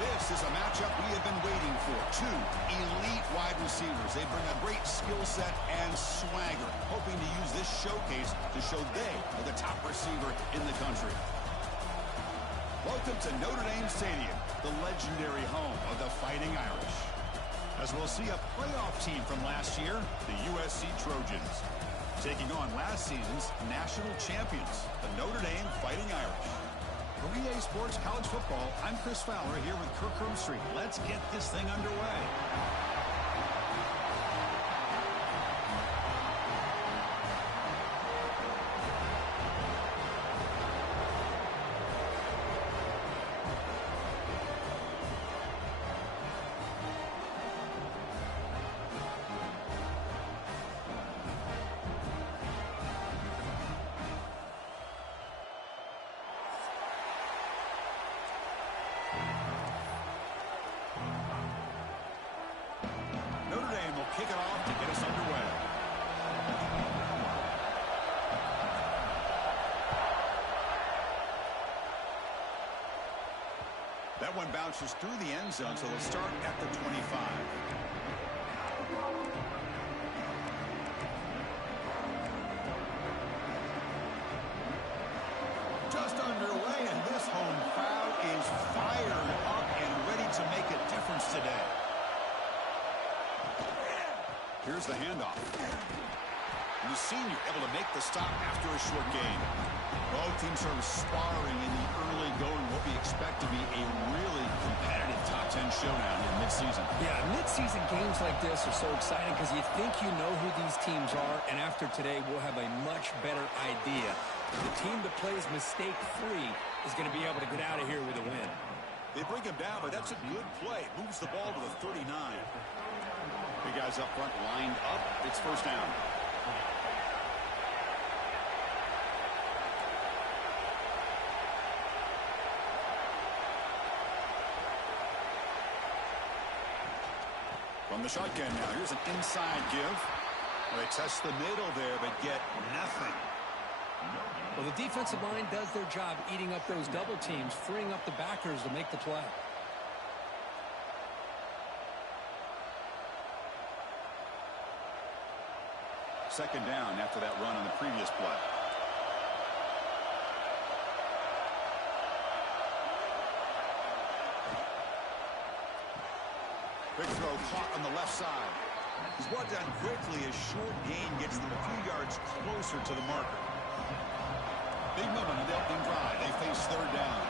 This is a matchup we have been waiting for. Two elite wide receivers. They bring a great skill set and swagger, hoping to use this showcase to show they are the top receiver in the country. Welcome to Notre Dame Stadium, the legendary home of the Fighting Irish. As we'll see a playoff team from last year, the USC Trojans, taking on last season's national champions, the Notre Dame Fighting Irish. For EA Sports College Football, I'm Chris Fowler here with Kirk Herbstreit. Let's get this thing underway. Kick it off to get us underway. That one bounces through the end zone, so they'll start at the 25. Just underway, and this home crowd is fired up and ready to make a difference today. Here's the handoff. And the senior able to make the stop after a short gain. Both teams are sparring in the early going, what we expect to be a really competitive top 10 showdown in midseason. Yeah, midseason games like this are so exciting because you think you know who these teams are, and after today we'll have a much better idea. The team that plays mistake-free is going to be able to get out of here with a win. They bring him down, but that's a good play. Moves the ball to the 39. Big guys up front lined up. It's first down. From the shotgun now. Here's an inside give. They test the middle there, but get nothing. Well, the defensive line does their job eating up those double teams, freeing up the backers to make the play. Second down after that run on the previous play. Quick throw caught on the left side. He's brought down quickly as short gain gets them a few yards closer to the marker. Big moment in the opening drive. They face third down.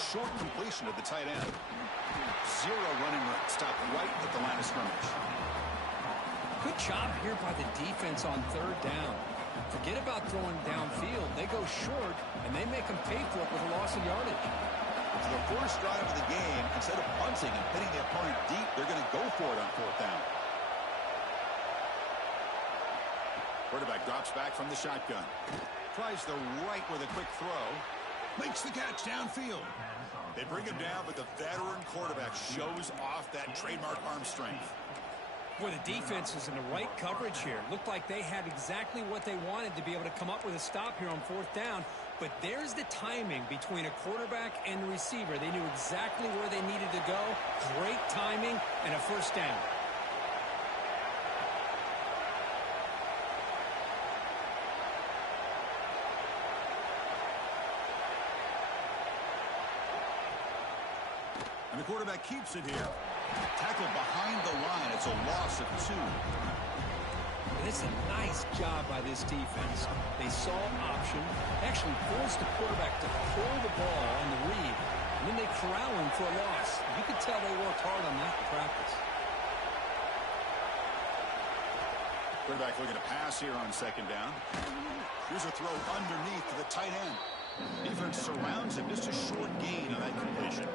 Short completion of the tight end. Zero running room. Stopped right at the line of scrimmage. Good job here by the defense on third down. Forget about throwing downfield. They go short, and they make them pay for it with a loss of yardage. For the first drive of the game, instead of punting and hitting the opponent deep, they're going to go for it on fourth down. Quarterback drops back from the shotgun. Tries the right with a quick throw. Makes the catch downfield. They bring him down, but the veteran quarterback shows off that trademark arm strength. Boy, the defense is in the right coverage here. Looked like they had exactly what they wanted to be able to come up with a stop here on fourth down. But there's the timing between a quarterback and the receiver. They knew exactly where they needed to go. Great timing and a first down. And the quarterback keeps it here. Tackled behind the line. It's a loss of 2. And it's a nice job by this defense. They saw option, actually forced the quarterback to pull the ball on the read, and then they corral him for a loss. You could tell they worked hard on that in practice. Quarterback looking to pass here on second down. Here's a throw underneath to the tight end. Defense surrounds him. Just a short gain on that completion.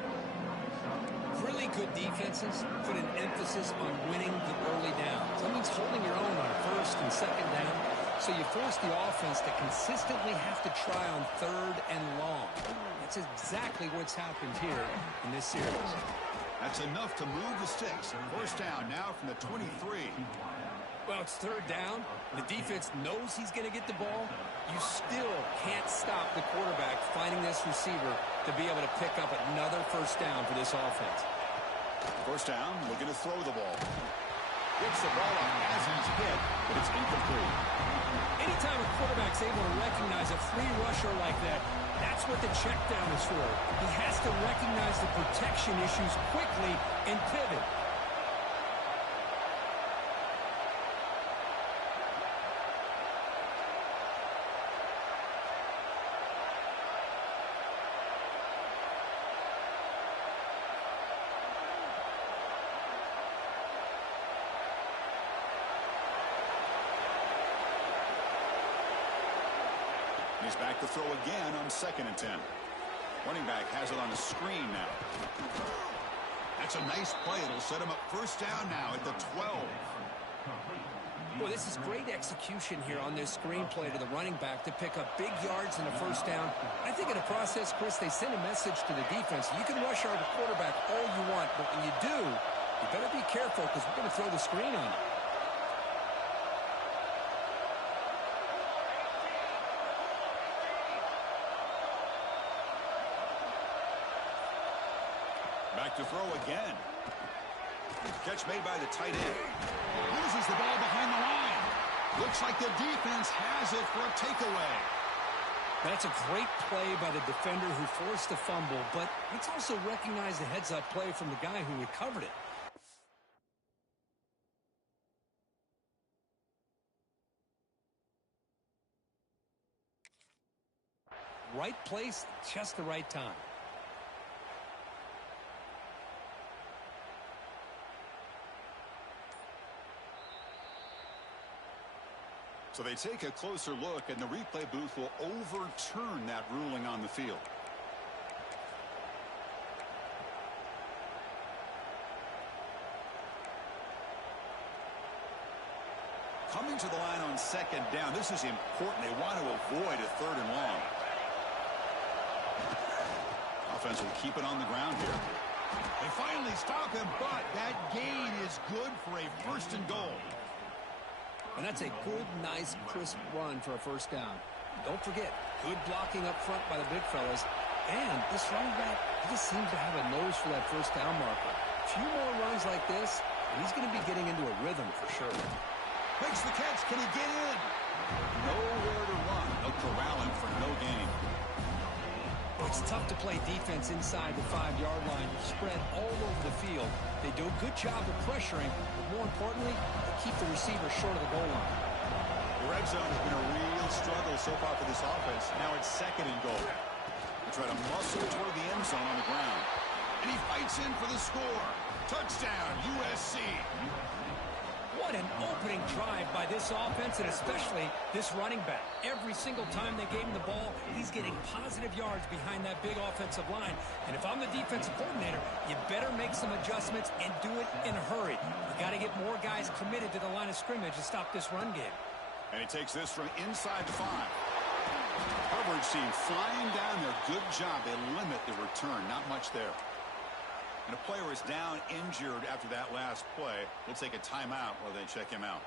Really good defenses put an emphasis on winning the early down. That means holding your own on first and second down. So you force the offense to consistently have to try on third and long. That's exactly what's happened here in this series. That's enough to move the sticks. First down now from the 23. Well, it's third down. The defense knows he's going to get the ball. You still can't stop the quarterback finding this receiver to be able to pick up another first down for this offense. First down, looking to throw the ball. Gets the ball up as he's hit, but it's incomplete. Anytime a quarterback's able to recognize a free rusher like that, that's what the check down is for. He has to recognize the protection issues quickly and pivot. He's back to throw again on 2nd and 10. Running back has it on the screen now. That's a nice play. It'll set him up first down now at the 12. Boy, this is great execution here on this screen play to the running back to pick up big yards and a first down. I think in the process, Chris, they send a message to the defense. You can rush our quarterback all you want, but when you do, you better be careful because we're going to throw the screen on you. Back to throw again. Catch made by the tight end. Loses the ball behind the line. Looks like the defense has it for a takeaway. That's a great play by the defender who forced the fumble, but let's also recognize the heads-up play from the guy who recovered it. Right place, just the right time. So they take a closer look, and the replay booth will overturn that ruling on the field. Coming to the line on 2nd down. This is important. They want to avoid a 3rd and long. Offense will keep it on the ground here. They finally stop him, but that gain is good for a 1st and goal. And that's a good, nice, crisp run for a first down. Don't forget, good blocking up front by the big fellas. And this running back, he just seems to have a nose for that first down marker. A few more runs like this, and he's going to be getting into a rhythm for sure. Makes the catch. Can he get in? Nowhere to run. They'll corral him for no gain. It's tough to play defense inside the 5-yard line. You spread all over the field. They do a good job of pressuring, but more importantly, they keep the receiver short of the goal line. The red zone has been a real struggle so far for this offense. Now it's 2nd and goal. They try to muscle toward the end zone on the ground. And he fights in for the score. Touchdown, USC. What an opening drive by this offense, and especially this running back. Every single time they gave him the ball, he's getting positive yards behind that big offensive line. And if I'm the defensive coordinator, you better make some adjustments and do it in a hurry. You got to get more guys committed to the line of scrimmage to stop this run game. And he takes this from inside the 5. Coverage team flying down there. Good job. They limit the return. Not much there. And a player is down injured after that last play. We'll take a timeout while they check him out.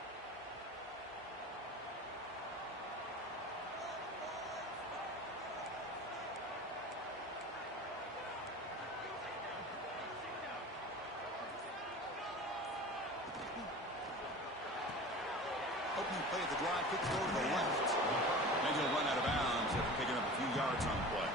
Opening play at the drive, quick throw to the left. And he'll run out of bounds after picking up a few yards on the play.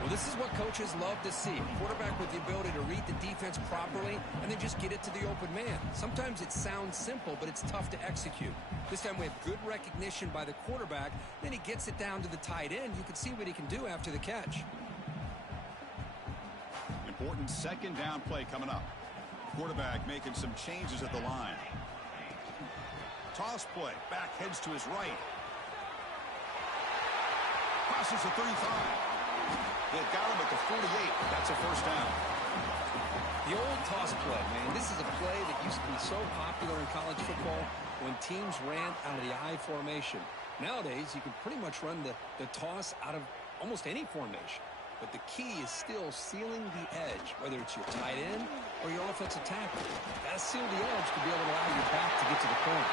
Well, this is what coaches love to see. A quarterback with the ability to read the defense properly and then just get it to the open man. Sometimes it sounds simple, but it's tough to execute. This time we have good recognition by the quarterback. Then he gets it down to the tight end. You can see what he can do after the catch. Important 2nd down play coming up. Quarterback making some changes at the line. Toss play. Back heads to his right. Crosses the 35. They've got him at the 48. That's a first down. The old toss play, man. This is a play that used to be so popular in college football when teams ran out of the I formation. Nowadays, you can pretty much run the toss out of almost any formation. But the key is still sealing the edge, whether it's your tight end or your offensive tackle. Got to seal the edge to be able to allow your back to get to the corner.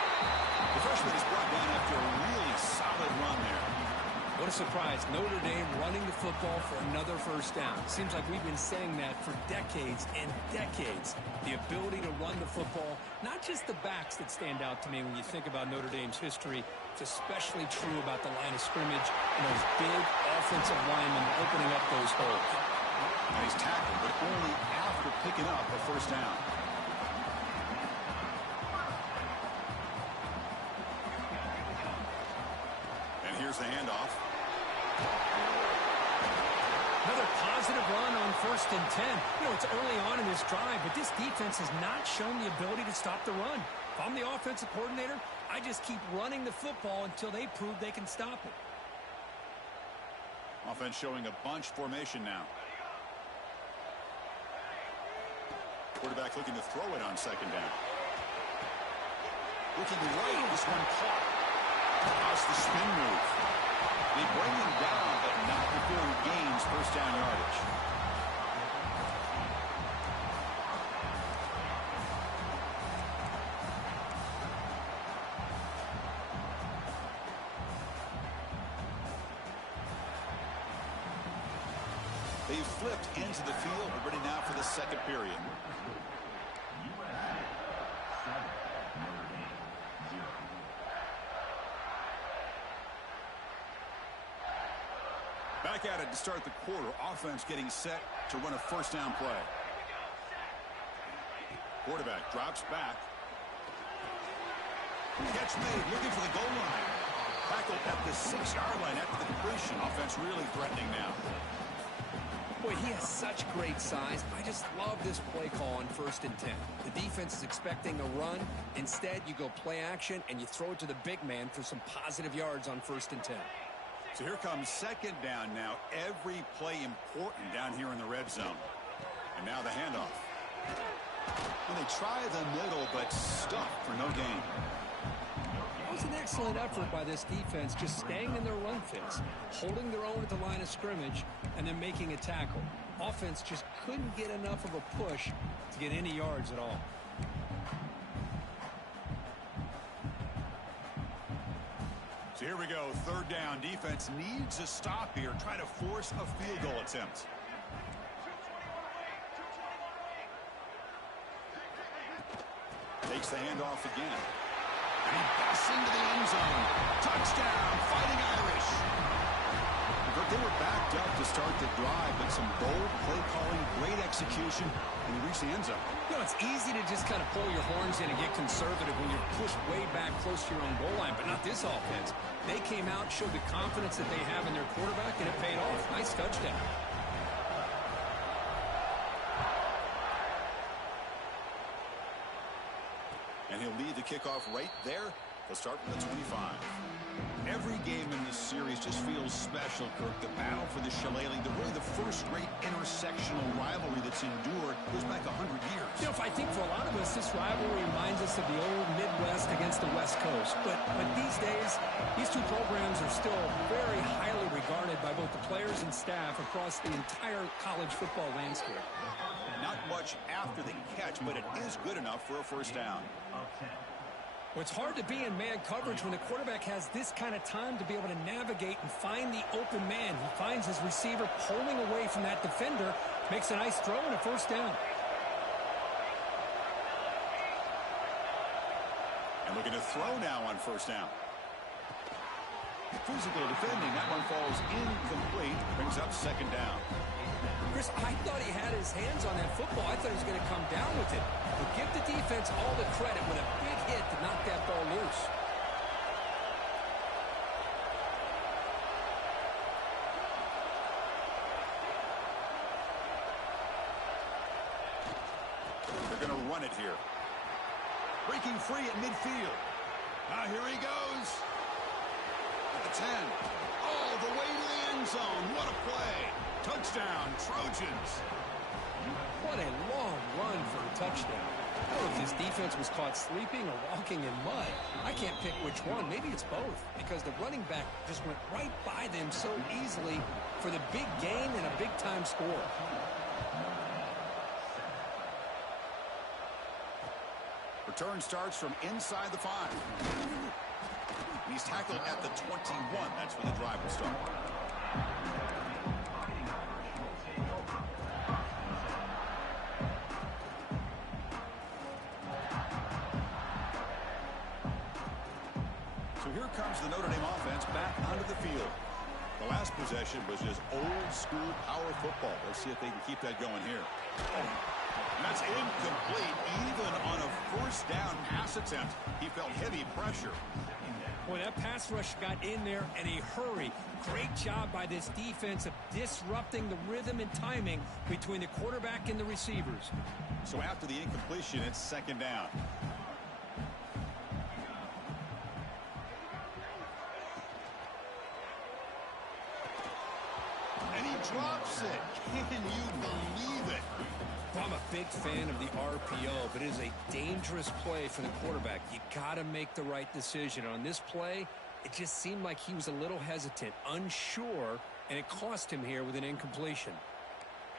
The freshman is brought down after a really solid run there. What a surprise. Notre Dame running the football for another first down. Seems like we've been saying that for decades and decades. The ability to run the football, not just the backs that stand out to me when you think about Notre Dame's history. It's especially true about the line of scrimmage and those big offensive linemen opening up those holes. Nice tackle, but only after picking up a first down. And here's the handoff. Another positive run on 1st and 10. You know, it's early on in this drive, but this defense has not shown the ability to stop the run. If I'm the offensive coordinator, I just keep running the football until they prove they can stop it. Offense showing a bunch formation now. Quarterback looking to throw it on 2nd down. Looking right, this one caught. How's the spin move? They bring him down, but not before he gains first down yardage. They've flipped into the field. We're ready now for the 2nd period. Back at it to start the quarter. Offense getting set to run a first down play. Quarterback drops back. Catch made, looking for the goal line. Tackled at the 6-yard line after the completion. Offense really threatening now. Boy, he has such great size. I just love this play call on 1st and 10. The defense is expecting a run. Instead, you go play action and you throw it to the big man for some positive yards on 1st and 10. So here comes 2nd down now. Every play important down here in the red zone. And now the handoff. And they try the middle, but stuck for no gain. It was an excellent effort by this defense, just staying in their run fits, holding their own at the line of scrimmage, and then making a tackle. Offense just couldn't get enough of a push to get any yards at all. So here we go, 3rd down. Defense needs a stop here. Try to force a field goal attempt. Takes the handoff again. And he busts into the end zone. Touchdown, Fighting Irish. They were backed up to start the drive, but some bold play calling, great execution, and he reached the end zone. You know, it's easy to just kind of pull your horns in and get conservative when you're pushed way back close to your own goal line, but not this offense. They came out, showed the confidence that they have in their quarterback, and it paid off. Nice touchdown. And he'll lead the kickoff right there. They'll start from the 25. Every game in this series just feels special, Kirk. The battle for the Shillelagh, really the first great intersectional rivalry that's endured goes back 100 years. You know, I think for a lot of us, this rivalry reminds us of the old Midwest against the West Coast. But these days, these two programs are still very highly regarded by both the players and staff across the entire college football landscape. Not much after the catch, but it is good enough for a first down. Well, it's hard to be in man coverage when the quarterback has this kind of time to be able to navigate and find the open man. He finds his receiver pulling away from that defender, makes a nice throw and a first down. And looking to throw now on first down. Physical defending, that one falls incomplete, brings up 2nd down. Chris, I thought he had his hands on that football. I thought he was going to come down with it. But give the defense all the credit with a big hit to knock that ball loose. They're going to run it here. Breaking free at midfield. Now here he goes. At the 10. All the way to the end zone. What a play. Touchdown, Trojans. What a long run for a touchdown. Well, if this defense was caught sleeping or walking in mud, I can't pick which one. Maybe it's both, because the running back just went right by them so easily for the big gain and a big-time score. Return starts from inside the 5. He's tackled at the 21. That's where the drive will start. So here comes the Notre Dame offense back onto the field. The last possession was just old-school power football. Let's see if they can keep that going here. And that's incomplete. Even on a first down pass attempt, he felt heavy pressure. Boy, that pass rush got in there in a hurry. Great job by this defense of disrupting the rhythm and timing between the quarterback and the receivers. So after the incompletion, it's second down. And he drops it. Can you believe it? Well, I'm a big fan of the RPO, but it is a dangerous play for the quarterback. You got to make the right decision. On this play, it just seemed like he was a little hesitant, unsure, and it cost him here with an incompletion.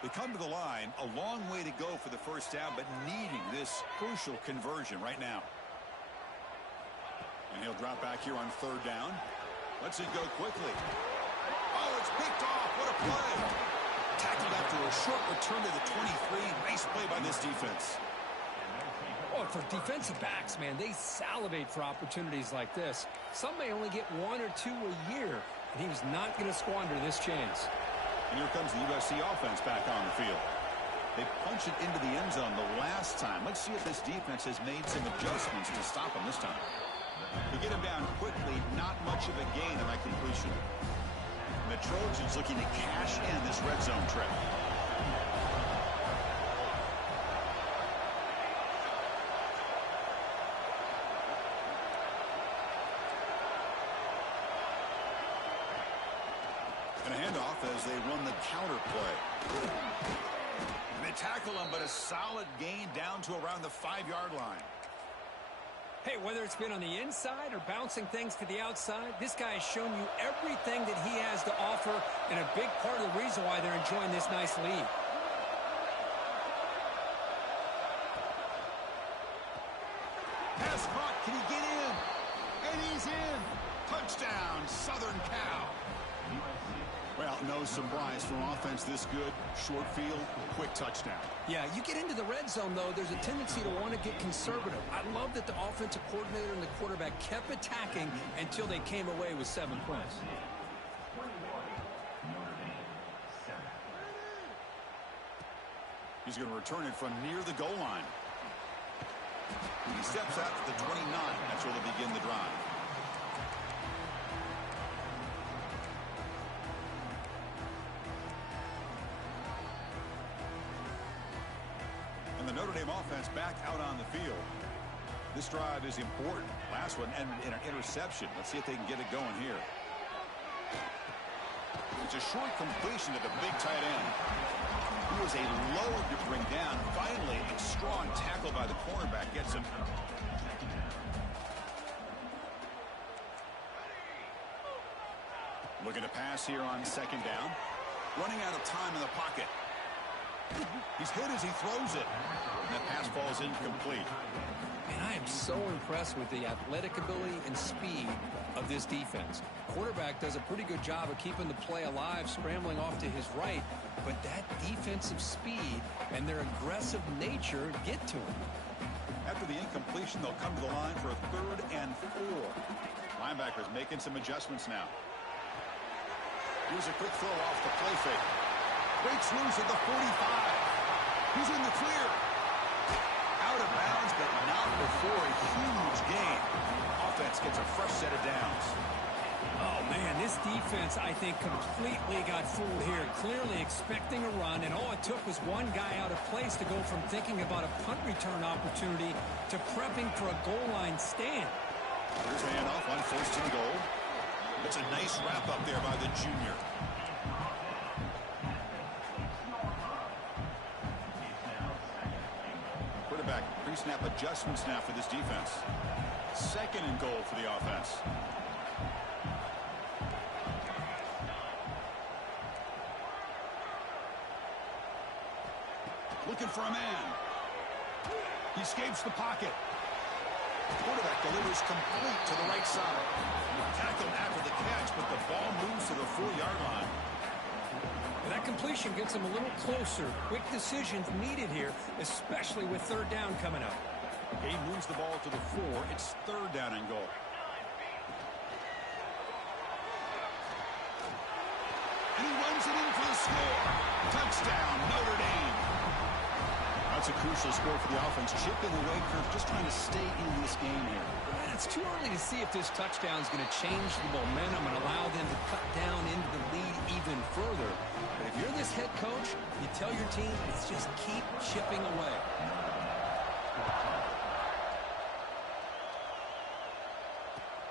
They come to the line, a long way to go for the first down, but needing this crucial conversion right now. And he'll drop back here on third down. Lets it go quickly. Oh, it's picked off. What a play. Tackled after a short return to the 23. Nice play by this defense. Oh, for defensive backs, man, they salivate for opportunities like this. Some may only get 1 or 2 a year, and he was not going to squander this chance. And here comes the USC offense back on the field. They punched it into the end zone the last time. Let's see if this defense has made some adjustments to stop him this time. To get him down quickly, not much of a gain on that completion. The Trojans looking to cash in this red zone trip. And a handoff as they run the counter play. They tackle him, but a solid gain down to around the 5-yard line. Hey, whether it's been on the inside or bouncing things to the outside, this guy has shown you everything that he has to offer, and a big part of the reason why they're enjoying this nice lead. Pass caught. Can he get in? And he's in. Touchdown, Southern Cal. Well, no surprise for offense this good. Short field, quick touchdown. Yeah, you get into the red zone, though, there's a tendency to want to get conservative. I love that the offensive coordinator and the quarterback kept attacking until they came away with 7 points. He's going to return it from near the goal line. He steps out to the 29. That's where they begin the drive. And the Notre Dame offense back out on the field. This drive is important. Last one and an interception. Let's see if they can get it going here. It's a short completion to the big tight end. He was a load to bring down. Finally, a strong tackle by the cornerback gets him. Looking to pass here on second down. Running out of time in the pocket. He's hit as he throws it. And that pass falls incomplete. And I am so impressed with the athletic ability and speed of this defense. Quarterback does a pretty good job of keeping the play alive, scrambling off to his right. But that defensive speed and their aggressive nature get to him. After the incompletion, they'll come to the line for a 3rd and 4. Linebackers making some adjustments now. Here's a quick throw off the play fake. Breaks loose at the 45. He's in the clear. Out of bounds, but not before a huge gain. Offense gets a fresh set of downs. Oh, man, this defense, I think, completely got fooled here. Clearly expecting a run, and all it took was one guy out of place to go from thinking about a punt return opportunity to prepping for a goal line stand. Here's a handoff on 1st and goal. It's a nice wrap up there by the junior. pre-snap adjustments now for this defense. 2nd and goal for the offense. Looking for a man. He escapes the pocket. Quarterback delivers complete to the right side. Tackled after the catch, but the ball moves to the 4-yard line. And that completion gets him a little closer. Quick decisions needed here, especially with 3rd down coming up. He moves the ball to the 4. It's 3rd down and goal. And he runs it in for the score. Touchdown, Notre Dame. That's a crucial score for the offense. Chipping away, Kirk, just trying to stay in this game here. And it's too early to see if this touchdown is going to change the momentum and allow them to cut down into the lead even further. But if you're this head coach, you tell your team, it's just keep chipping away.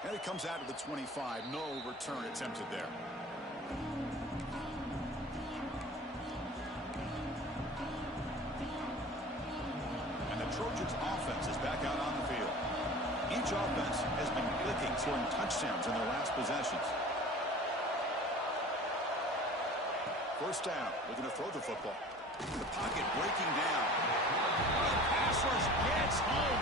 And it comes out to the 25. No return attempted there. Trojans offense is back out on the field. Each offense has been clicking, scoring touchdowns in their last possessions. 1st down, looking to throw the football. The pocket breaking down. The pass rush gets home.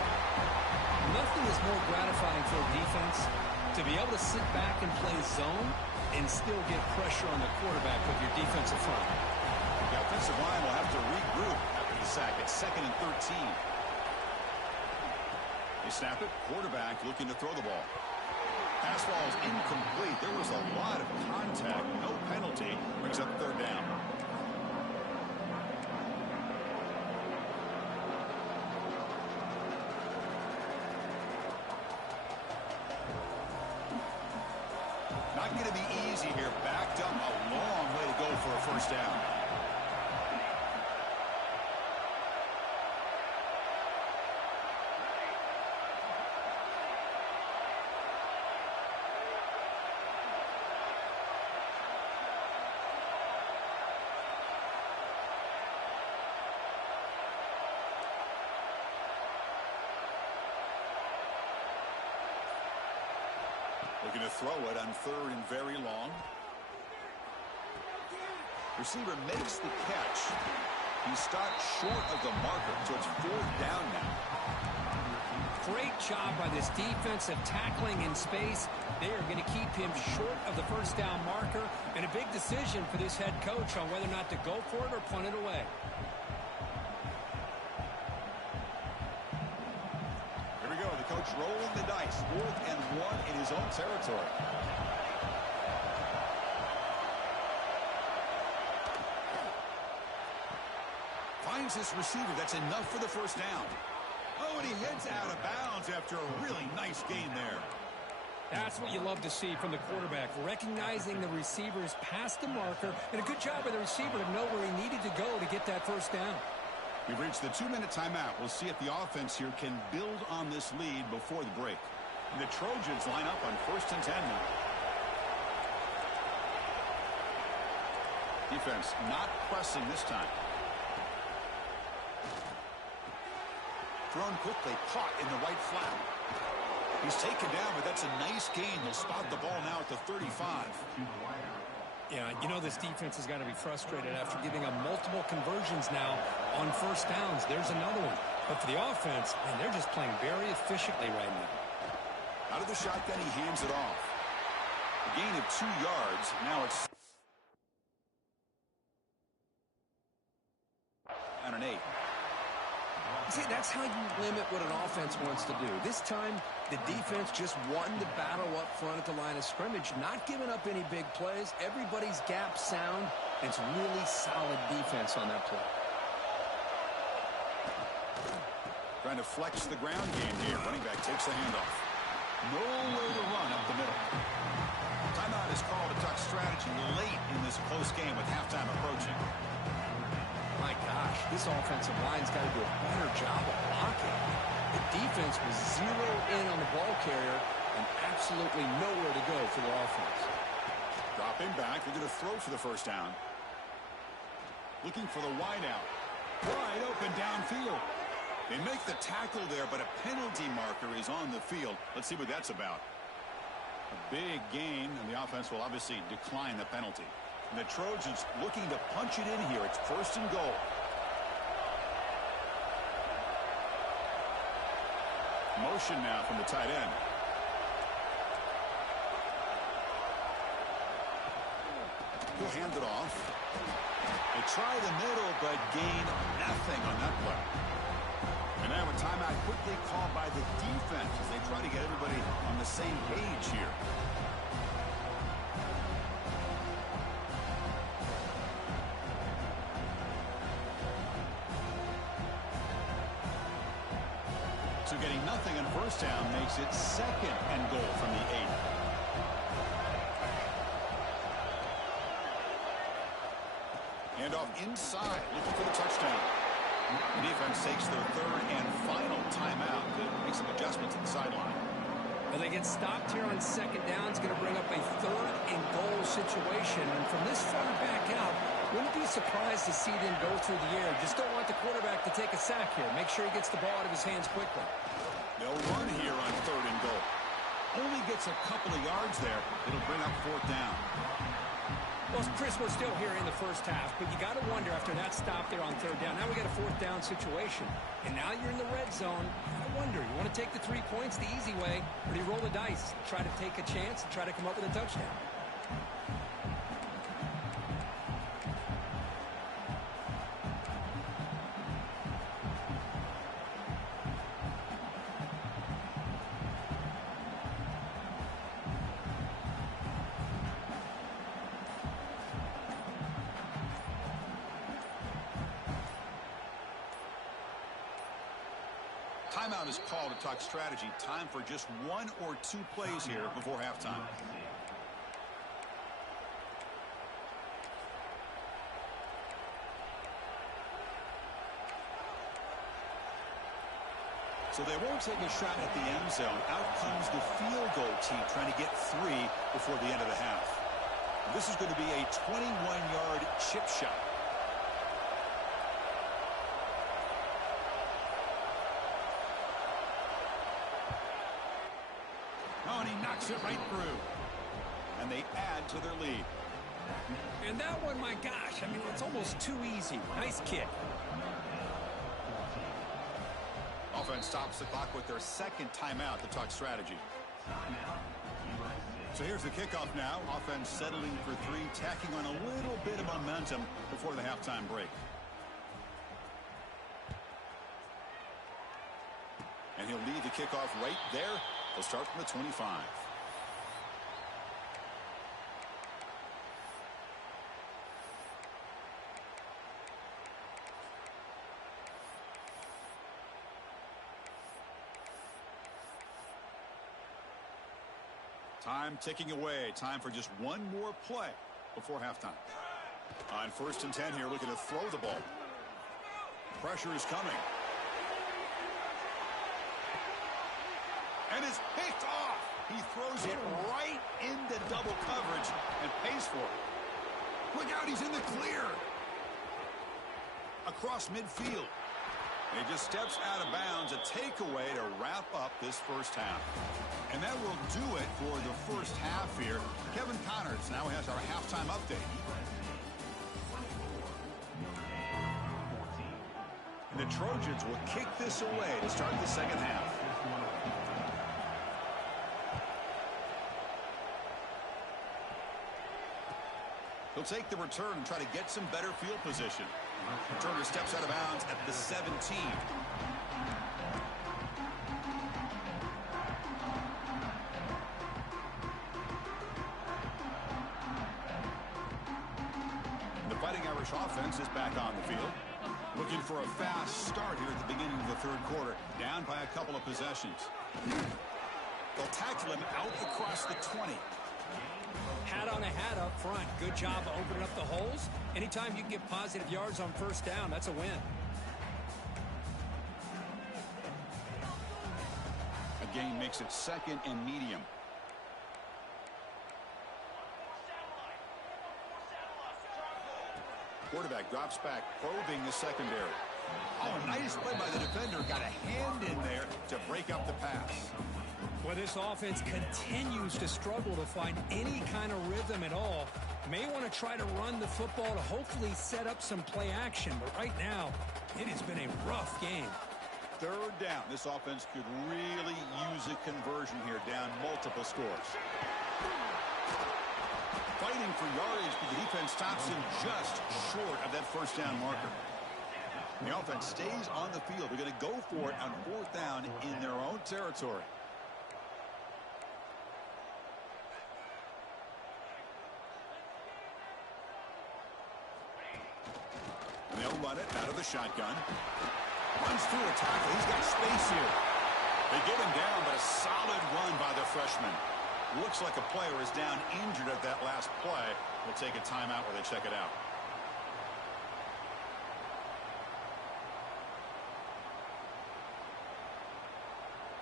Nothing is more gratifying for a defense to be able to sit back and play zone and still get pressure on the quarterback with your defensive front. The offensive line will have to regroup after the sack at 2nd and 13. They snap it. Quarterback looking to throw the ball. Pass ball is incomplete. There was a lot of contact. No penalty. Brings up 3rd down. Not going to be easy here. Backed up a long way to go for a 1st down. Looking to throw it on 3rd and very long. Receiver makes the catch. He stopped short of the marker, so it's 4th down now. Great job by this defensive tackling in space. They are going to keep him short of the 1st down marker, and a big decision for this head coach on whether or not to go for it or punt it away. Coach rolling the dice. 4th and 1 in his own territory. Finds this receiver. That's enough for the 1st down. Oh, and he heads out of bounds after a really nice gain there. That's what you love to see from the quarterback, recognizing the receiver's past the marker, and a good job by the receiver to know where he needed to go to get that 1st down. We've reached the 2-minute timeout. We'll see if the offense here can build on this lead before the break. And the Trojans line up on 1st and 10 now. Defense not pressing this time. Thrown quickly, caught in the right flat. He's taken down, but that's a nice gain. They'll spot the ball now at the 35. Yeah, you know this defense has got to be frustrated after giving up multiple conversions now on 1st downs. There's another one. But for the offense, man, they're just playing very efficiently right now. Out of the shotgun, he hands it off. A gain of 2 yards. Now it's 2nd and 8. See, that's how you limit what an offense wants to do. This time, the defense just won the battle up front at the line of scrimmage, not giving up any big plays. Everybody's gap sound. It's really solid defense on that play. Trying to flex the ground game here. Running back takes the handoff. Nowhere to run up the middle. Timeout is called to talk strategy late in this close game with halftime approaching. My gosh, this offensive line's got to do a better job of blocking. The defense was zeroed in on the ball carrier and absolutely nowhere to go for the offense. Dropping back, they're going to throw for the 1st down. Looking for the wide out. Wide open downfield. They make the tackle there, but a penalty marker is on the field. Let's see what that's about. A big gain, and the offense will obviously decline the penalty. And the Trojans looking to punch it in here. It's 1st and goal. Motion now from the tight end. He'll hand it off. They try the middle, but gain nothing on that play. And now a timeout quickly called by the defense as they try to get everybody on the same page here. So getting nothing on 1st down makes it 2nd and goal from the 8. Hand off inside, looking for the touchdown. The defense takes their 3rd and final timeout to make some adjustments at the sideline. Well, they get stopped here on 2nd down. It's going to bring up a 3rd and goal situation. And from this far back out, wouldn't be surprised to see them go through the air. Just don't want the quarterback to take a sack here. Make sure he gets the ball out of his hands quickly. They'll run here on 3rd and goal. Only gets a couple of yards there. It'll bring up 4th down. Well, Chris, we're still here in the 1st half, but you got to wonder after that stop there on 3rd down. Now we got a 4th down situation, and now you're in the red zone. I wonder, you want to take the 3 points the easy way, or do you roll the dice, try to take a chance, and try to come up with a touchdown? Timeout is called to talk strategy. Time for just 1 or 2 plays here before halftime. So they won't take a shot at the end zone. Out comes the field goal team trying to get 3 before the end of the half. This is going to be a 21-yard chip shot. And he knocks it right through. And they add to their lead. And that one, my gosh, I mean, it's almost too easy. Nice kick. Offense stops the clock with their 2nd timeout to talk strategy. So here's the kickoff now. Offense settling for 3, tacking on a little bit of momentum before the halftime break. And he'll lead the kickoff right there. They'll start from the 25. Time ticking away. Time for just 1 more play before halftime. On 1st and 10 here, looking to throw the ball. Pressure is coming. And is picked off. He throws it right into double coverage and pays for it. Look out, he's in the clear. Across midfield. And he just steps out of bounds, a takeaway to wrap up this 1st half. And that will do it for the 1st half here. Kevin Connors now has our halftime update. And the Trojans will kick this away to start the 2nd half. He'll take the return and try to get some better field position. Returner steps out of bounds at the 17. The Fighting Irish offense is back on the field. Looking for a fast start here at the beginning of the 3rd quarter. Down by a couple of possessions. They'll tackle him out across the 20. Hat on a hat up front. Good job of opening up the holes. Anytime you can get positive yards on 1st down, that's a win. A gain makes it 2nd and medium. Quarterback drops back, probing the secondary. Oh, a nice play by the defender. Got a hand in there to break up the pass. Well, this offense continues to struggle to find any kind of rhythm at all. May want to try to run the football to hopefully set up some play action, but right now, it has been a rough game. Third down. This offense could really use a conversion here, down multiple scores. Fighting for yardage, but the defense stops him just short of that first down marker. The offense stays on the field. They're going to go for it on fourth down in their own territory. And they'll run it out of the shotgun. Runs through a tackle. He's got space here. They get him down, but a solid run by the freshman. Looks like a player is down injured at that last play. We'll take a timeout where they check it out.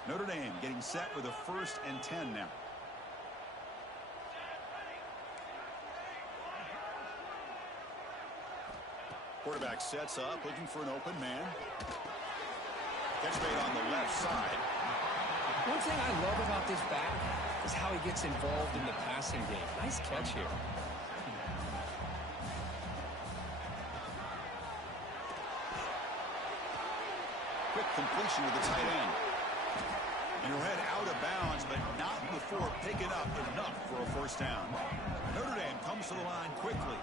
Notre Dame getting set with a 1st and 10 now. Quarterback sets up, looking for an open man. Catch made on the left side. One thing I love about this back is how he gets involved in the passing game. Nice catch here. Quick completion to the tight end. And he'll head out of bounds, but not before picking up enough for a first down. Notre Dame comes to the line quickly.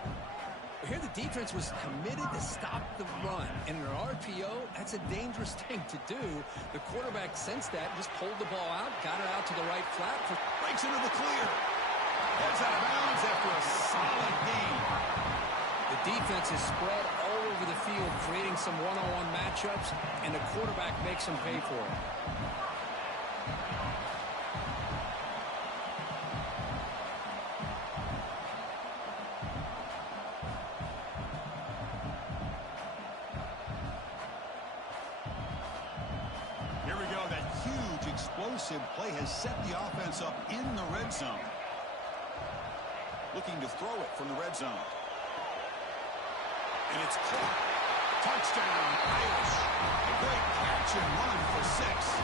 Here the defense was committed to stop the run. And in an RPO, that's a dangerous thing to do. The quarterback sensed that, just pulled the ball out, got it out to the right flat. Breaks into the clear. Heads out of bounds after a solid gain. The defense is spread all over the field, creating some one-on-one matchups, and the quarterback makes them pay for it. Explosive play has set the offense up in the red zone. Looking to throw it from the red zone. And it's caught. Touchdown, Irish. A great catch and run for 6.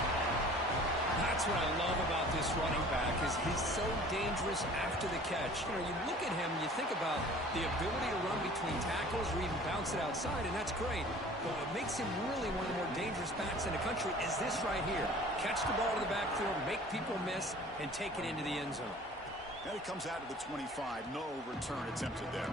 That's what I love about this running back is he's so dangerous after the catch. You know, you look at him, you think about the ability to run between tackles or even bounce it outside, and that's great. But what makes him really one of the more dangerous backs in the country is this right here. Catch the ball to the backfield, make people miss, and take it into the end zone. Now he comes out of the 25. No return attempted there.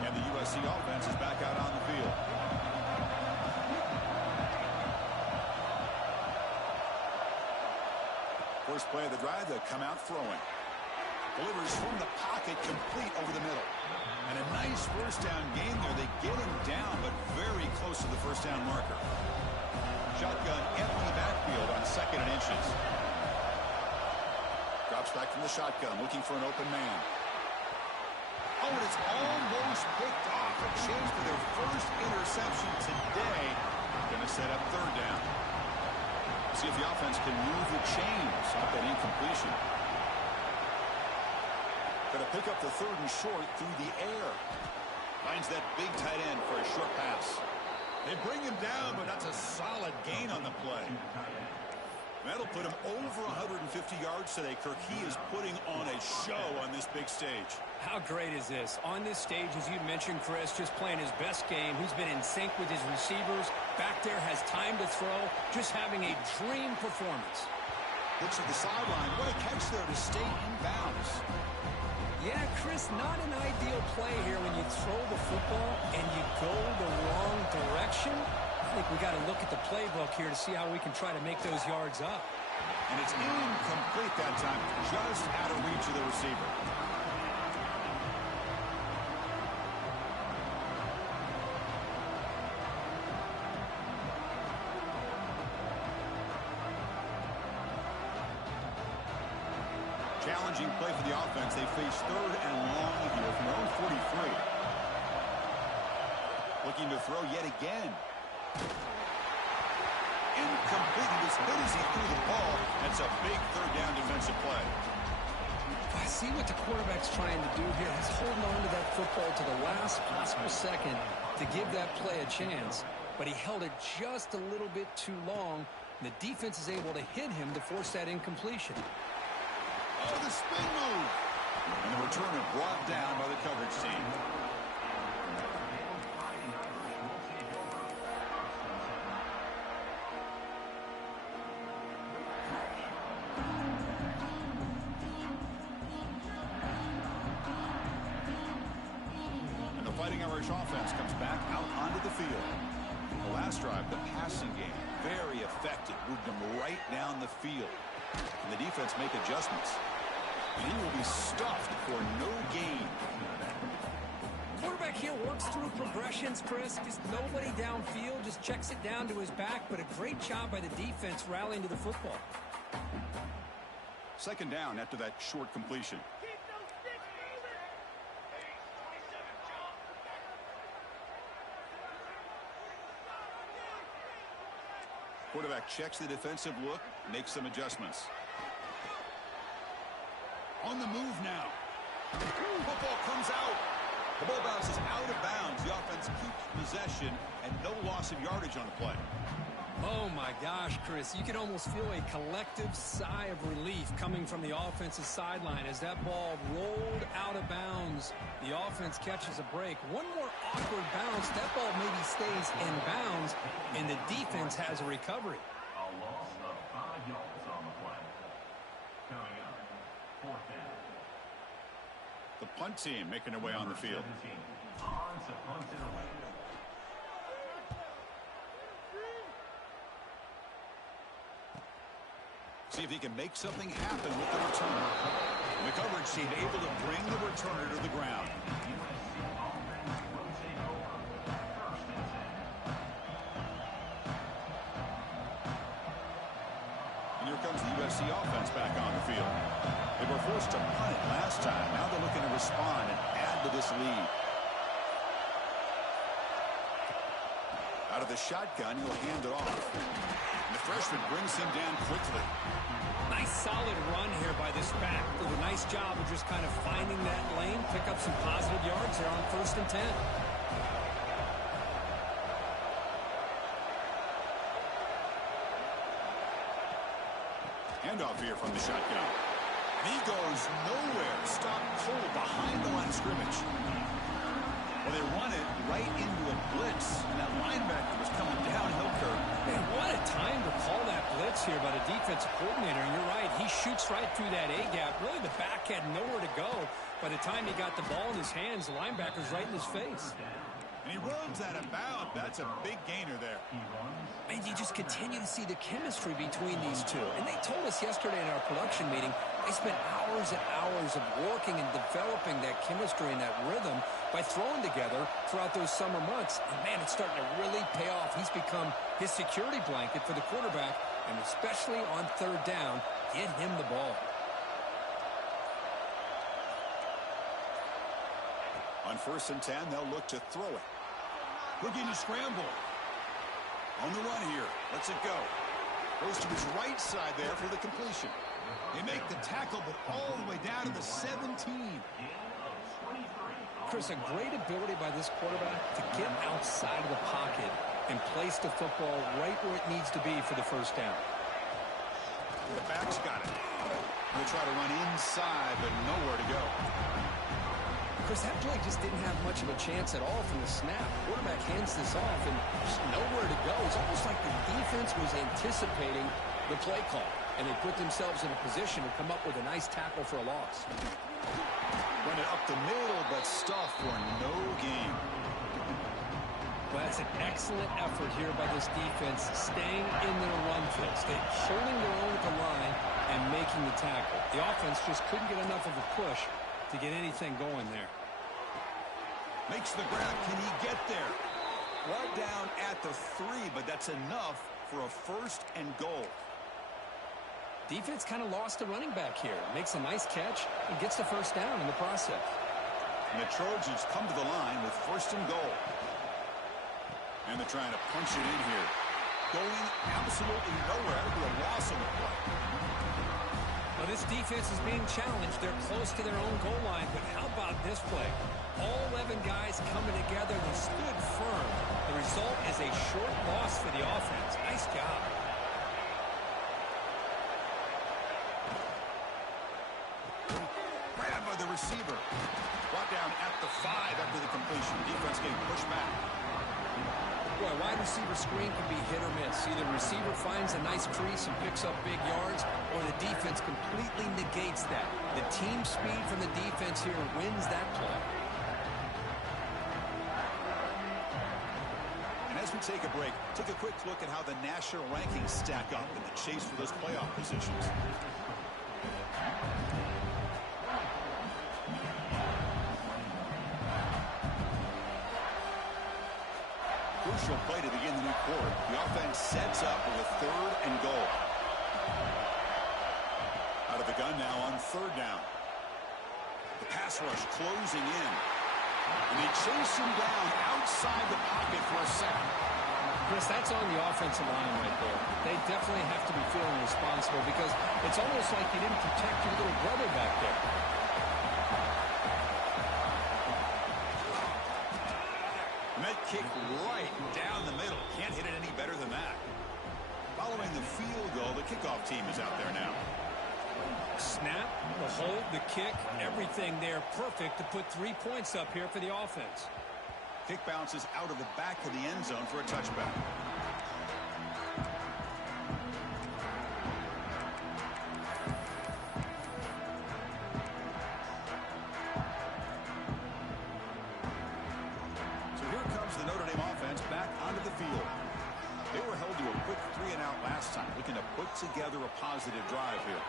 And the USC offense is back out on the field. First play of the drive, they'll come out throwing. Delivers from the pocket, complete over the middle. And a nice first down game there. They get him down, but very close to the first down marker. Shotgun, empty backfield on 2nd and inches. Drops back from the shotgun, looking for an open man. Oh, and it's almost picked off. A chance for their first interception today. Going to set up 3rd down. See if the offense can move the chains off that incompletion. Going to pick up the 3rd and short through the air. Finds that big tight end for a short pass. They bring him down, but that's a solid gain on the play. That'll put him over 150 yards today, Kirk. He is putting on a show on this big stage. How great is this? On this stage, as you mentioned, Chris, just playing his best game. He's been in sync with his receivers. Back there, has time to throw. Just having a dream performance. Looks at the sideline. What a catch there to stay in bounds. Yeah, Chris, not an ideal play here when you throw the football and you go the wrong direction. I think we got to look at the playbook here to see how we can try to make those yards up. And it's incomplete that time, just out of reach of the receiver. Challenging play for the offense. They face 3rd and long here from their own 43. Looking to throw yet again. incomplete. He was hit as he threw the ball. That's a big third down defensive play. I see what the quarterback's trying to do here. He's holding on to that football to the last possible second to give that play a chance. But he held it just a little bit too long. And the defense is able to hit him to force that incompletion. Oh, the spin move. And the returner brought down by the coverage team. And the Fighting Irish offense comes back out onto the field. The last drive, the passing game, very effective. Moved them right down the field. And the defense make adjustments. And he will be stuffed for no gain. Quarterback here works through progressions, Chris. Just nobody downfield, just checks it down to his back. But a great job by the defense rallying to the football. Second down after that short completion. Quarterback checks the defensive look, makes some adjustments. On the move now. Football comes out. The ball bounces out of bounds. The offense keeps possession and no loss of yardage on the play. Oh, my gosh, Chris. You can almost feel a collective sigh of relief coming from the offensive sideline as that ball rolled out of bounds. The offense catches a break. One more awkward bounce. That ball maybe stays in bounds, and the defense has a recovery. A loss of 5 yards on the play. Coming up, fourth down. The punt team making their way on the field. 17, on to punt it away. See if he can make something happen with the returner. The coverage team able to bring the returner to the ground. And here comes the USC offense back on the field. They were forced to punt it last time. Now they're looking to respond and add to this lead. Out of the shotgun, he'll hand it off. And the freshman brings him down quickly. Nice solid run here by this back. Did a nice job of just kind of finding that lane, pick up some positive yards there on 1st and 10. Handoff here from the shotgun. And he goes nowhere. Stopped cold behind the line of scrimmage. Well, they run it right into a blitz. And that linebacker was coming downhill curve. Man, what a time to call that blitz here by the defensive coordinator. And you're right, he shoots right through that A-gap. Really, the back had nowhere to go. By the time he got the ball in his hands, the linebacker's right in his face. And he runs out of bounds. That's a big gainer there. And you just continue to see the chemistry between these two. And they told us yesterday in our production meeting, they spent hours and hours of working and developing that chemistry and that rhythm by throwing together throughout those summer months. And, man, it's starting to really pay off. He's become his security blanket for the quarterback, and especially on 3rd down, get him the ball. On 1st and 10, they'll look to throw it. Looking to scramble. On the run here. Lets it go. Goes to his right side there for the completion. They make the tackle, but all the way down to the 17. Chris, a great ability by this quarterback to get outside of the pocket and place the football right where it needs to be for the 1st down. The back's got it. They'll try to run inside, but nowhere to go. Chris, that play just didn't have much of a chance at all from the snap. Quarterback hands this off and just nowhere to go. It's almost like the defense was anticipating the play call, and they put themselves in a position to come up with a nice tackle for a loss. Run it up the middle, but stuffed for no gain. Well, that's an excellent effort here by this defense, staying in their run fix. They're holding their own at the line and making the tackle. The offense just couldn't get enough of a push to get anything going there. Makes the grab. Can he get there? Brought down at the 3, but that's enough for a 1st and goal. Defense kind of lost the running back here. Makes a nice catch and gets the 1st down in the process. And the Trojans come to the line with 1st and goal. And they're trying to punch it in here. going absolutely nowhere. That would be a loss on the play. Well, this defense is being challenged. They're close to their own goal line, but how about this play? All 11 guys coming together. They stood firm. The result is a short loss for the offense. Nice job. Grabbed by the receiver. Brought down at the 5 after the completion. Defense getting pushed back. Boy, wide receiver screen can be hit or miss. Either the receiver finds a nice crease and picks up big yards, or the defense completely negates that. The team speed from the defense here wins that play. And as we take a break, take a quick look at how the national rankings stack up in the chase for those playoff positions. Crucial play to begin the new quarter. The offense sets up with a 3rd and goal. Out of the gun now on 3rd down. The pass rush closing in. And they chase him down outside the pocket for a sack. Chris, that's on the offensive line right there. They definitely have to be feeling responsible because it's almost like you didn't protect your little brother back there. Met kick right down the middle. Can't hit it any better than that. Following the field goal, the kickoff team is out there now. Snap, the hold, the kick, everything there perfect to put 3 points up here for the offense. Kick bounces out of the back of the end zone for a touchback. So here comes the Notre Dame offense back onto the field. They were held to a quick 3-and-out last time, looking to put together a positive drive here.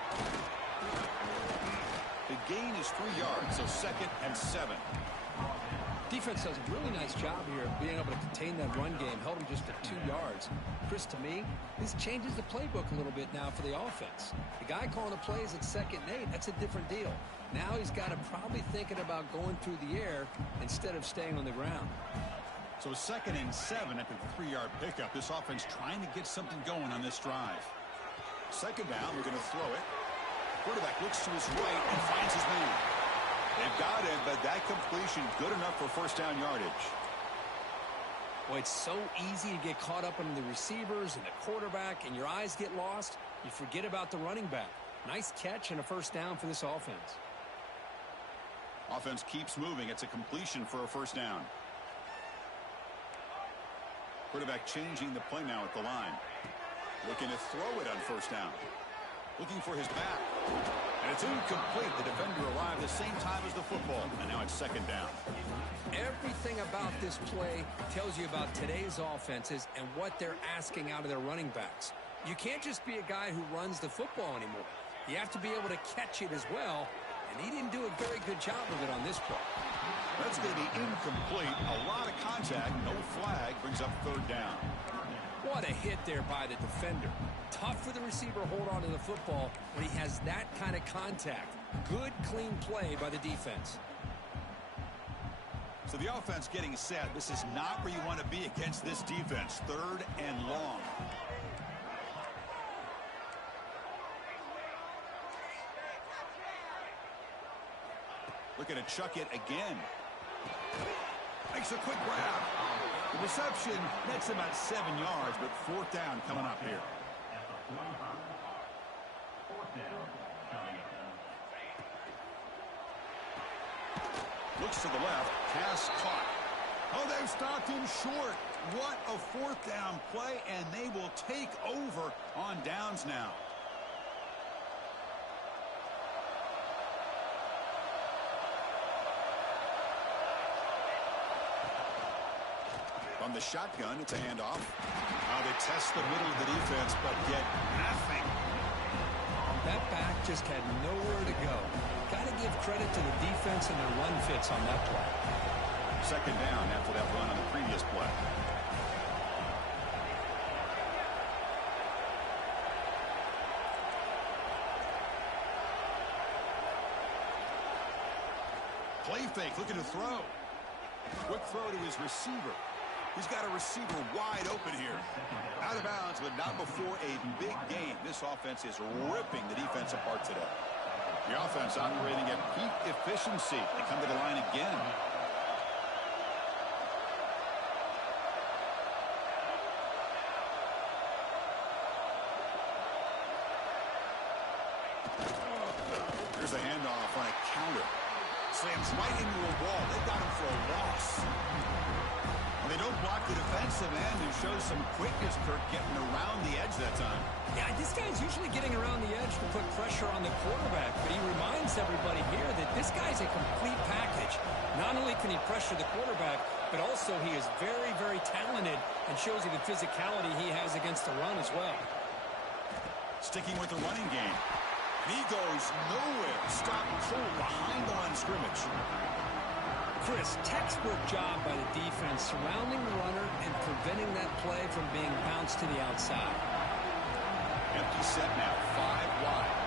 The gain is 3 yards, so 2nd and 7. Defense does a really nice job here of being able to contain that run game, held them just at 2 yards. Chris, to me, this changes the playbook a little bit now for the offense. The guy calling the plays at 2nd and 8, that's a different deal. Now he's got to probably thinking about going through the air instead of staying on the ground. So 2nd and 7 after the 3-yard pickup. This offense trying to get something going on this drive. 2nd down, we're going to throw it. Quarterback looks to his right and finds his man. They've got it, but that completion good enough for 1st down yardage. Boy, it's so easy to get caught up in the receivers and the quarterback, and your eyes get lost. You forget about the running back. Nice catch and a 1st down for this offense. Offense keeps moving. It's a completion for a 1st down. Quarterback changing the play now at the line. Looking to throw it on 1st down. Looking for his back. And it's incomplete. The defender arrived the same time as the football. And now it's 2nd down. Everything about this play tells you about today's offenses and what they're asking out of their running backs. You can't just be a guy who runs the football anymore. You have to be able to catch it as well. And he didn't do a very good job of it on this play. That's going to be incomplete. A lot of contact. No flag. Brings up 3rd down. What a hit there by the defender. Tough for the receiver to hold on to the football when he has that kind of contact. Good, clean play by the defense. So the offense getting set. This is not where you want to be against this defense. 3rd and long. Looking to chuck it again. Makes a quick grab. The reception nets him at 7 yards, but 4th down coming up here. At the 45. 4th down coming up. Looks to the left. Pass caught. Oh, they've stopped him short. What a 4th down play, and they will take over on downs now. From the shotgun, it's a handoff. They test the middle of the defense, but get nothing. That back just had nowhere to go. Got to give credit to the defense and their run fits on that play. 2nd down after that run on the previous play. Play fake, looking to throw. Quick throw to his receiver. He's got a receiver wide open here. Out of bounds, but not before a big gain. This offense is ripping the defense apart today. The offense operating at peak efficiency. They come to the line again. Here's a handoff on a counter. Slams right into a wall. They got him for a loss. They don't block the defensive end and show some quickness, Kirk, getting around the edge that time. Yeah, this guy's usually getting around the edge to put pressure on the quarterback, but he reminds everybody here that this guy's a complete package. Not only can he pressure the quarterback, but also he is very, very talented and shows you the physicality he has against the run as well. Sticking with the running game. He goes nowhere. Stop cold behind the line of scrimmage. Chris, textbook job by the defense surrounding the runner and preventing that play from being bounced to the outside. Empty set now, 5 wide.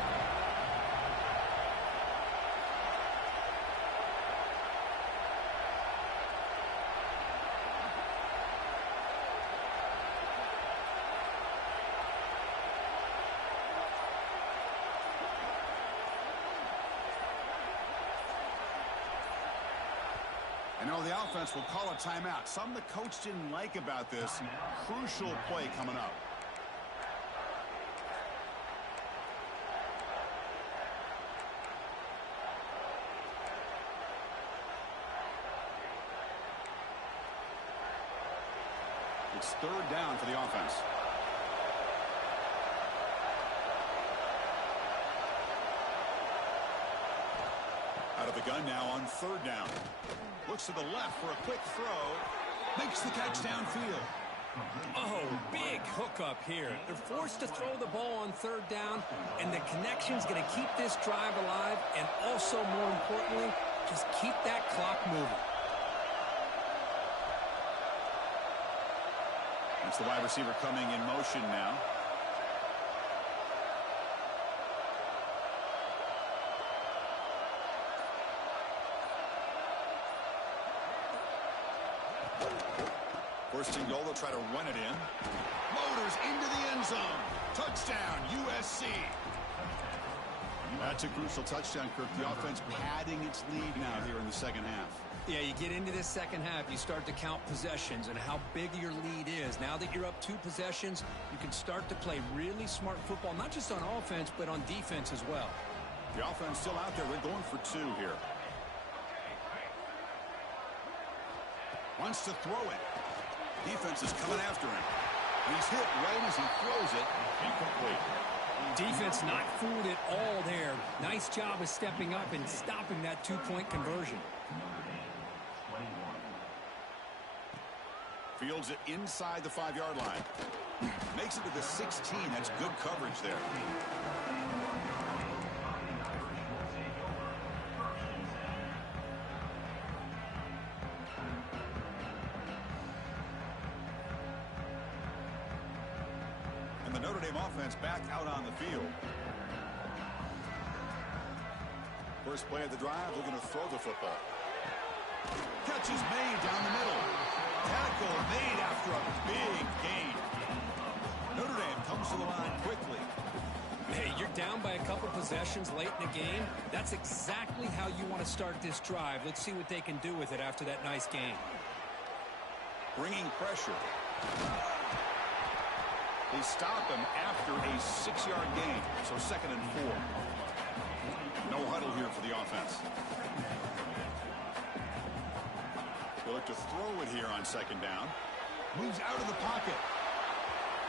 I know the offense will call a timeout. Something the coach didn't like about this. Crucial play coming up. It's third down for the offense. Out of the gun now on third down. Looks to the left for a quick throw. Makes the catch downfield. Oh, big hookup here. They're forced to throw the ball on third down, and the connection's going to keep this drive alive, and also, more importantly, just keep that clock moving. That's the wide receiver coming in motion now. First and goal, they'll try to run it in. Motors into the end zone. Touchdown, USC. That's a crucial touchdown, Kirk. The offense padding its lead now here in the second half. Yeah, you get into this second half, you start to count possessions and how big your lead is. Now that you're up 2 possessions, you can start to play really smart football, not just on offense, but on defense as well. The offense still out there. They're going for 2 here. Wants to throw it. Defense is coming after him. He's hit right as he throws it. Incomplete. Defense not fooled at all there. Nice job of stepping up and stopping that 2-point conversion. Fields it inside the 5-yard line. Makes it to the 16. That's good coverage there. And the Notre Dame offense back out on the field. First play of the drive, they're going to throw the football. Catch is made down the middle. Tackle made after a big gain. Notre Dame comes to the line quickly. Hey, you're down by a couple possessions late in the game. That's exactly how you want to start this drive. Let's see what they can do with it after that nice game. Bringing pressure. They stop him after a 6-yard gain. So 2nd and 4. No huddle here for the offense. They look to throw it here on 2nd down. Moves out of the pocket.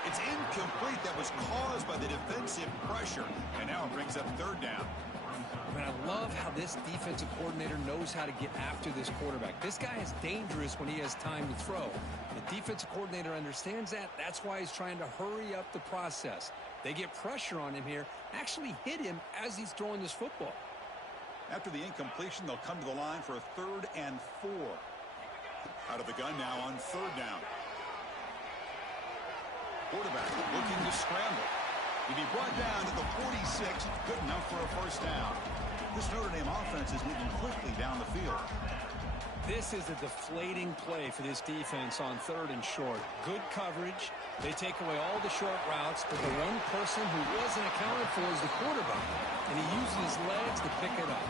It's incomplete. That was caused by the defensive pressure. And now it brings up 3rd down. I mean, I love how this defensive coordinator knows how to get after this quarterback. This guy is dangerous when he has time to throw. The defensive coordinator understands that. That's why he's trying to hurry up the process. They get pressure on him here, actually hit him as he's throwing this football. After the incompletion, they'll come to the line for a 3rd and 4. Out of the gun now on 3rd down. Quarterback looking to scramble. He'll be brought down to the 46, good enough for a 1st down. This Notre Dame offense is moving quickly down the field. This is a deflating play for this defense on 3rd and short. Good coverage. They take away all the short routes, but the one person who wasn't accounted for is the quarterback, and he uses his legs to pick it up.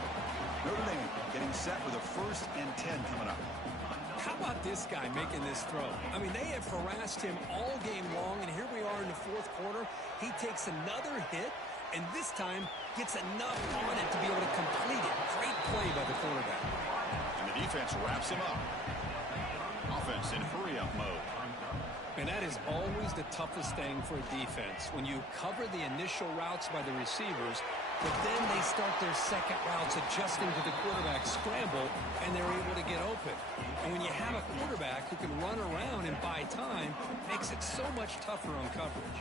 Notre Dame getting set with a 1st and 10 coming up. How about this guy making this throw? I mean, they have harassed him all game long, and here we are in the 4th quarter. He takes another hit, and this time gets enough on it to be able to complete it. Great play by the quarterback. And the defense wraps him up. Offense in hurry-up mode. And that is always the toughest thing for a defense. When you cover the initial routes by the receivers, but then they start their second routes adjusting to the quarterback scramble, and they're able to get open. And when you have a quarterback who can run around and buy time, it makes it so much tougher on coverage.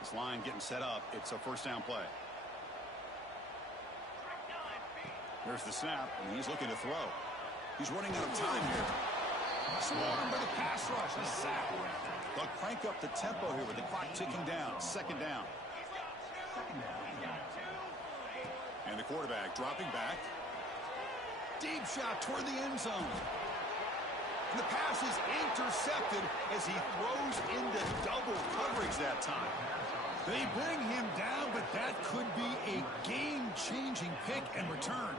This line getting set up. It's a 1st down play. There's the snap, and he's looking to throw. He's running out of time here. Swarmed by the pass rush. A sack. They'll crank up the tempo here with the clock ticking down. 2nd down. And the quarterback dropping back. Deep shot toward the end zone. And the pass is intercepted as he throws into double coverage that time. They bring him down, but that could be a game-changing pick and return.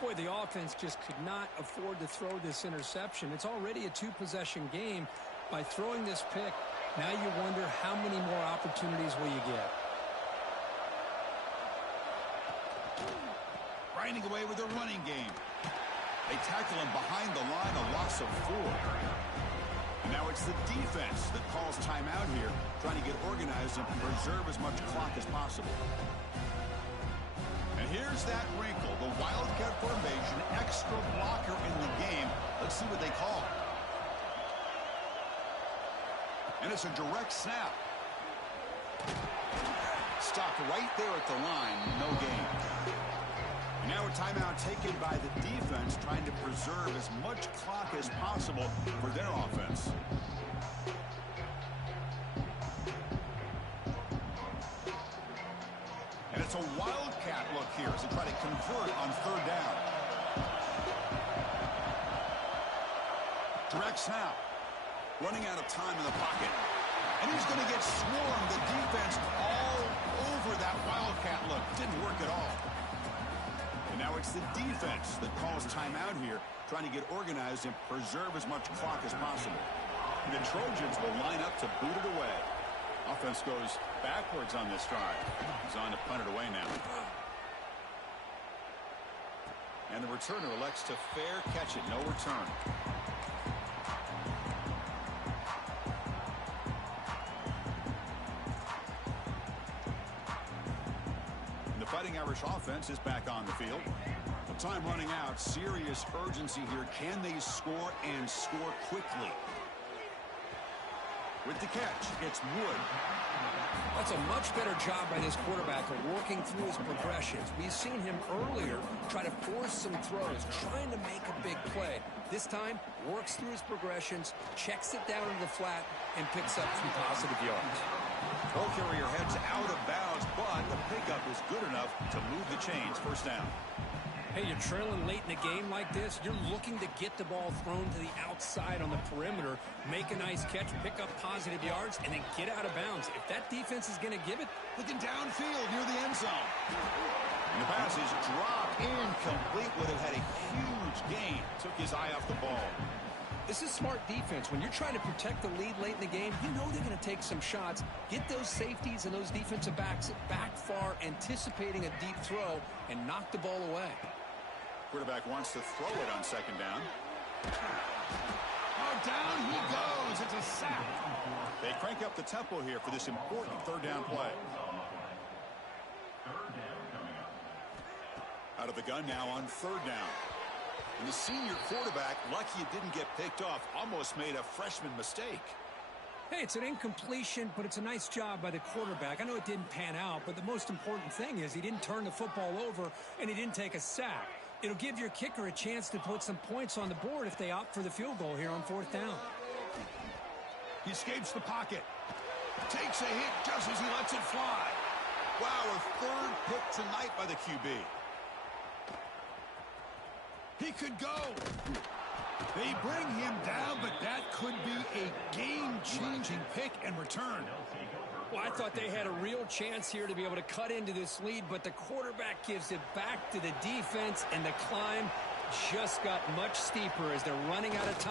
Boy, the offense just could not afford to throw this interception. It's already a 2-possession game. By throwing this pick, now you wonder how many more opportunities will you get. Grinding away with their running game. They tackle him behind the line, a loss of 4. And now it's the defense that calls timeout here, trying to get organized and preserve as much clock as possible. And here's that wrinkle, the Wildcat formation, extra blocker in the game. Let's see what they call. And it's a direct snap. Stopped right there at the line, no gain. Now a timeout taken by the defense, trying to preserve as much clock as possible for their offense. And it's a Wildcat look here as they try to convert on 3rd down. Direct snap. Running out of time in the pocket. And he's going to get swarmed. The defense all over that Wildcat look. Didn't work at all. And now it's the defense that calls timeout here, trying to get organized and preserve as much clock as possible. And the Trojans will line up to boot it away. Offense goes backwards on this drive. He's on to punt it away now. And the returner elects to fair catch it. No return. Fighting Irish offense is back on the field. The time running out. Serious urgency here. Can they score and score quickly? With the catch, it's Wood. That's a much better job by this quarterback of working through his progressions. We've seen him earlier try to force some throws, trying to make a big play. This time, works through his progressions, checks it down into the flat, and picks up some positive yards. Ball carrier heads out of bounds, but the pickup is good enough to move the chains. 1st down. Hey, you're trailing late in a game like this. You're looking to get the ball thrown to the outside on the perimeter, make a nice catch, pick up positive yards, and then get out of bounds. If that defense is going to give it, looking downfield near the end zone. And the pass is dropped incomplete. Would have had a huge gain. Took his eye off the ball. This is smart defense. When you're trying to protect the lead late in the game, you know they're going to take some shots, get those safeties and those defensive backs back far, anticipating a deep throw, and knock the ball away. Quarterback wants to throw it on 2nd down. Oh, down he goes. It's a sack. They crank up the tempo here for this important 3rd down play. Out of the gun now on 3rd down. And the senior quarterback, lucky it didn't get picked off, almost made a freshman mistake. Hey, it's an incompletion, but it's a nice job by the quarterback. I know it didn't pan out, but the most important thing is he didn't turn the football over and he didn't take a sack. It'll give your kicker a chance to put some points on the board if they opt for the field goal here on 4th down. He escapes the pocket. Takes a hit just as he lets it fly. Wow, a third pick tonight by the QB. He could go. They bring him down, but that could be a game-changing pick and return. Well, I thought they had a real chance here to be able to cut into this lead, but the quarterback gives it back to the defense, and the climb just got much steeper as they're running out of time.